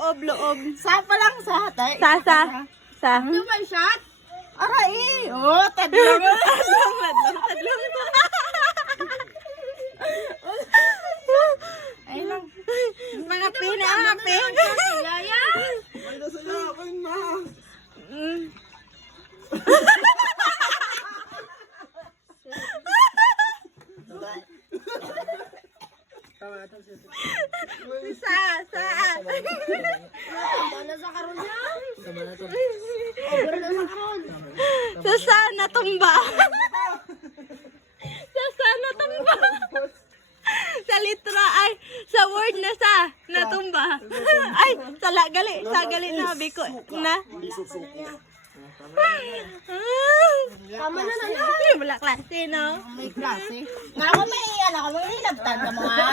loob. Sa pa lang sa hatay. Sa. Yung may shot? Aray! Oh, tadlong. Tadlong. Ay lang. Mga pina. Yaya! Sa. Wala sa karon niya. Over na sa karon. Sa sana tumba. Sa sana tumba. Sa litra ay sa word na sa natumba. Ay, sa gali na biko na. Tama na na. Wala klase, no? May klase. Nga ako may anak ko, may labtan ka mga